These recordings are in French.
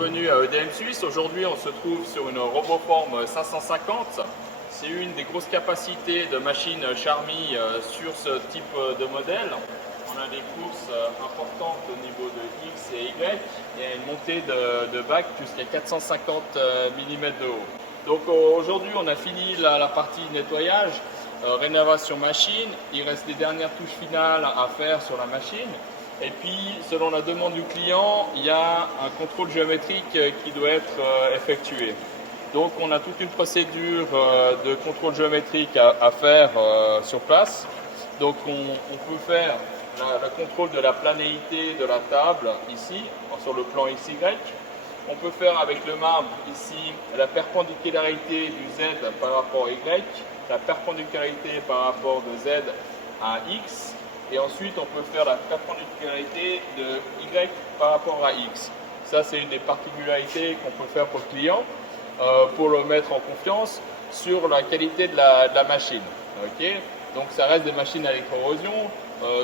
bienvenue à EDM Suisse. Aujourd'hui, on se trouve sur une RoboForm 550. C'est une des grosses capacités de machines Charmy sur ce type de modèle. On a des courses importantes au niveau de X et Y et une montée de bac jusqu'à 450 mm de haut. Donc aujourd'hui, on a fini la partie nettoyage, rénovation machine. Il reste les dernières touches finales à faire sur la machine. Et puis, selon la demande du client, il y a un contrôle géométrique qui doit être effectué. Donc, on a toute une procédure de contrôle géométrique à faire sur place. Donc, on peut faire le contrôle de la planéité de la table ici, sur le plan XY. On peut faire avec le marbre ici la perpendicularité du Z par rapport à Y, la perpendicularité par rapport de Z à X. Et ensuite, on peut faire la perpendicularité de Y par rapport à X. Ça, c'est une des particularités qu'on peut faire pour le client, pour le mettre en confiance sur la qualité de la machine. Okay, donc, ça reste des machines à électrocorrosion.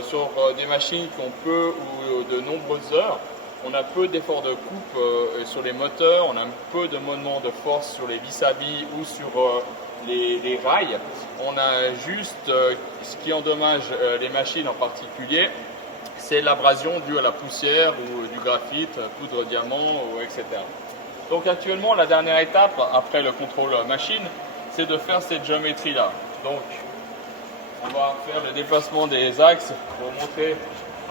Sur des machines qui ont peu ou de nombreuses heures, on a peu d'efforts de coupe sur les moteurs, on a peu de mouvements de force sur les vis à vis ou sur les rails. On a juste ce qui endommage les machines en particulier, c'est l'abrasion due à la poussière ou du graphite, poudre diamant, etc. Donc actuellement, la dernière étape après le contrôle machine, c'est de faire cette géométrie-là. Donc on va faire le déplacement des axes pour montrer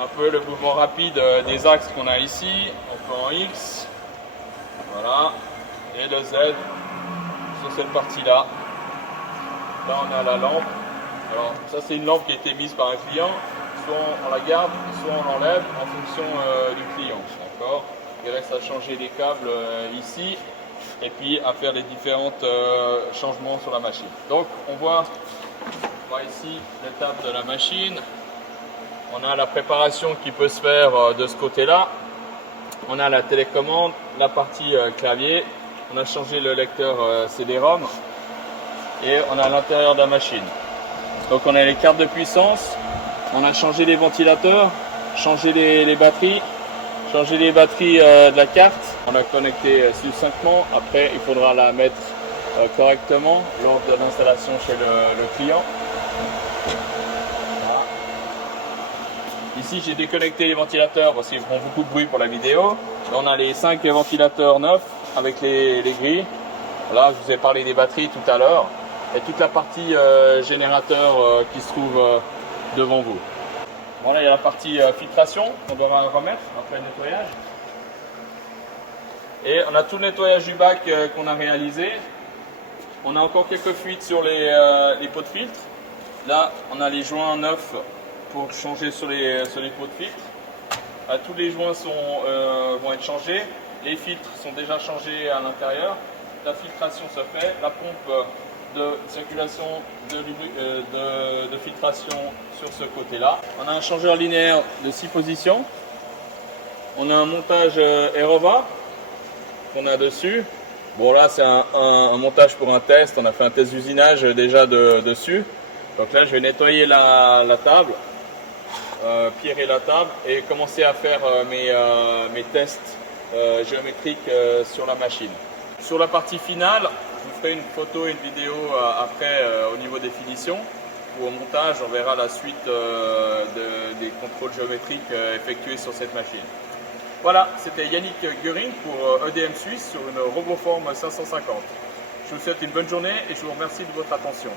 un peu le mouvement rapide des axes qu'on a ici. On peut en X, voilà, et le Z sur cette partie-là. Là, on a la lampe. Alors, ça, c'est une lampe qui a été mise par un client. Soit on la garde, soit on l'enlève en fonction du client. D'accord ? Il reste à changer les câbles ici et puis à faire les différents changements sur la machine. Donc, on voit ici l'étape de la machine. On a la préparation qui peut se faire de ce côté-là. On a la télécommande, la partie clavier. On a changé le lecteur CD-ROM. Et on a à l'intérieur de la machine. Donc on a les cartes de puissance, on a changé les ventilateurs, changé les batteries, changé les batteries de la carte. On a connecté succinctement, après il faudra la mettre correctement lors de l'installation chez le client. Voilà. Ici j'ai déconnecté les ventilateurs parce qu'ils font beaucoup de bruit pour la vidéo. Là, on a les 5 ventilateurs neufs avec les grilles. Voilà, je vous ai parlé des batteries tout à l'heure. Et toute la partie générateur qui se trouve devant vous. Voilà, il y a la partie filtration qu'on devra remettre après le nettoyage. Et on a tout le nettoyage du bac qu'on a réalisé. On a encore quelques fuites sur les pots de filtre. Là, on a les joints neufs pour changer sur les pots de filtre. Tous les joints vont être changés. Les filtres sont déjà changés à l'intérieur. La filtration se fait. La pompe de circulation de filtration sur ce côté-là. On a un changeur linéaire de 6 positions. On a un montage Aerova qu'on a dessus. Bon là c'est un montage pour un test. On a fait un test d'usinage déjà dessus. Donc là je vais nettoyer la table, pierrer la table et commencer à faire mes tests géométriques sur la machine. Sur la partie finale, je vous ferai une photo et une vidéo après au niveau des finitions, ou au montage, on verra la suite des contrôles géométriques effectués sur cette machine. Voilà, c'était Yannick Göring pour EDM Suisse sur une RoboForm 550. Je vous souhaite une bonne journée et je vous remercie de votre attention.